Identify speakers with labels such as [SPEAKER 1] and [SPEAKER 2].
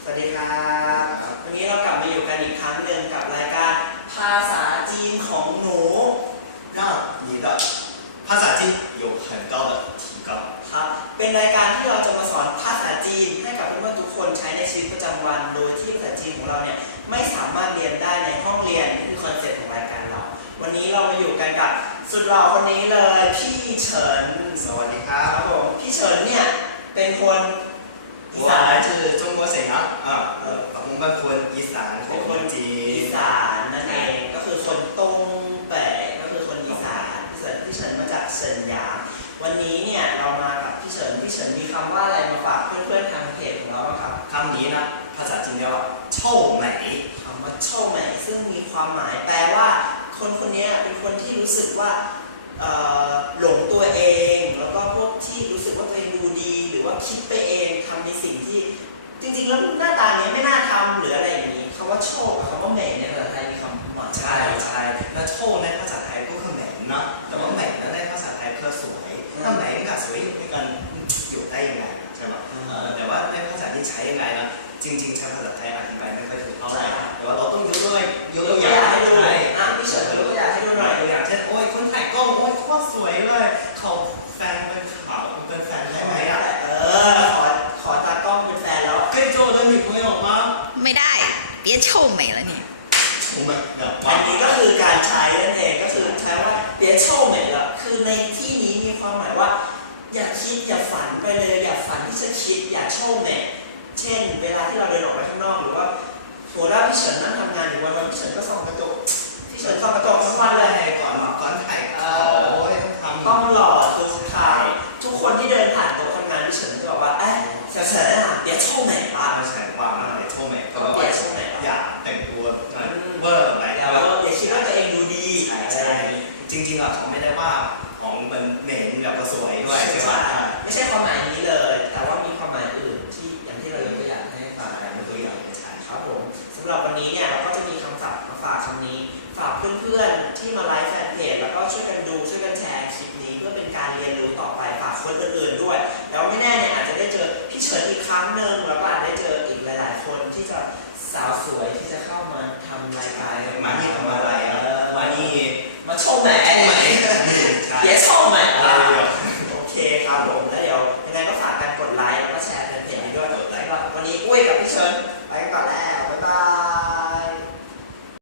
[SPEAKER 1] สวัสดีครับวันนี้เรากลับมาอยู่กันอีกครั้งหนึ่งกับรายการภาษาจีนของหนู
[SPEAKER 2] 让你的ภาษาจีน有很高的提高
[SPEAKER 1] ครับเป็นรายการที่เราจะมาสอนภาษาจีนให้กับเพื่อนๆทุกคนใช้ในชีวิตประจำวันโดยที่ภาษาจีนของเราเนี่ยไม่สามารถเรียนได้ในห้องเรียนนี่คือคอนเซ็ปต์ของรายการเราวันนี้เรามาอยู่กันกับสุดหล่อคนนี้เลยพี่เฉิน
[SPEAKER 2] สวัสดีครับ
[SPEAKER 1] ผมพี่เฉินเนี่ยเป็นคนอีสาน
[SPEAKER 2] 我来自中国沈阳ผมเป็นคนอีสานของคนจีน
[SPEAKER 1] อีสานนั่นเองก็คือคนตงแปะก็คือคนอีสานพี่เฉินมาจากเซินหยางวันนี้เนี่ยเรามากับพี่เฉินมีคำว่าอะไรมาฝากเพื่อนๆทางเพจของเราบ้างครับ
[SPEAKER 2] คำนี้นะภาษาจีนเรียกว่าโช่เหมย
[SPEAKER 1] คำว่าโช่เหมยซึ่งมีความหมายแปลว่าคนคนนี้เป็นคนที่รู้สึกว่าหลงตัวเองแล้วก็พวกที่รู้สึกว่าตัวเองดูดีหรือว่าคิดไปเองทำในสิ่งที่จริงๆแล้วหน้าตาเนี้ยไม่น่าทำหรืออะไรอย่างนี้คำว่าโชคกับคำว่าเหม่ในภาษาไทยมีคำหมาย
[SPEAKER 2] ใช่แล้วโช่ในภาษาไทยก็คือเหม็นนะแต่ว่าเหม็นในภาษาไทยคือสวยถ้าเหม็นกับสวยอยู่ด้วยกันอยู่ได้ยังไงใช่ไหมแต่ว่าในภาษาที่ใช้ยังไงนะจริงๆใช้ภาษาไทยอธิบายไม่ค่อยถูกเท่าไหร่แต่ว่าเราต้องยกตัวอย่าง
[SPEAKER 1] ให้ดูพี่เฉินยกตัวอย่างให้ดูหน่อย
[SPEAKER 2] ตัวอย่างเช่นโอ้ยคนถ่ายกล้องโอ้ยโคตรสวยเลยเขาแฟนเป็นเขาเป็นแฟนได้ไหมอ่ะ
[SPEAKER 1] ขอตากล้องเป็นแฟนแล้ว
[SPEAKER 2] 可以做我的女朋友吗
[SPEAKER 3] ไม่ได้别臭美了你
[SPEAKER 1] อันนี้ก็คือการใช้นั่นเองก็คือใช้ว่าเปียโชเหม่ยละคือในที่นี้มีความหมายว่าอย่าคิดอย่าฝันไปเลยอย่าฝันที่จะคิดอย่าโชเหม่ยเช่นเวลาที่เราเดินออกไปข้างนอกหรือว่าโหด้าพี่เฉินนั่งทำงานอยู่วันพี่เฉินก็ส่องกระจกพี่เฉินส่องกระจกทั้งวันเลย
[SPEAKER 2] ก่อนถ่าย
[SPEAKER 1] ต้องหล่อคือถ่ายทุกคนที่เดินผ่านโต๊ะทำงานพี่เฉินจะบอกว่าเอ๊ะเฉินอ่ะเปียโชเหม่ยป่ะ
[SPEAKER 2] ไม่ใช่ว่าเปียโชเหม่ยก็
[SPEAKER 1] เปียโชเหม่ย
[SPEAKER 2] อย่าแต่งตัวเวอร์ไป
[SPEAKER 1] อย่าคิดว่าตัวเองดูดี
[SPEAKER 2] ใช่จริงๆอ่ะเขาไม่ได้ว่าของมันเหม็นแบบก็สวยด้วยใช่ไหม
[SPEAKER 1] ไม่ใช่ความหมาย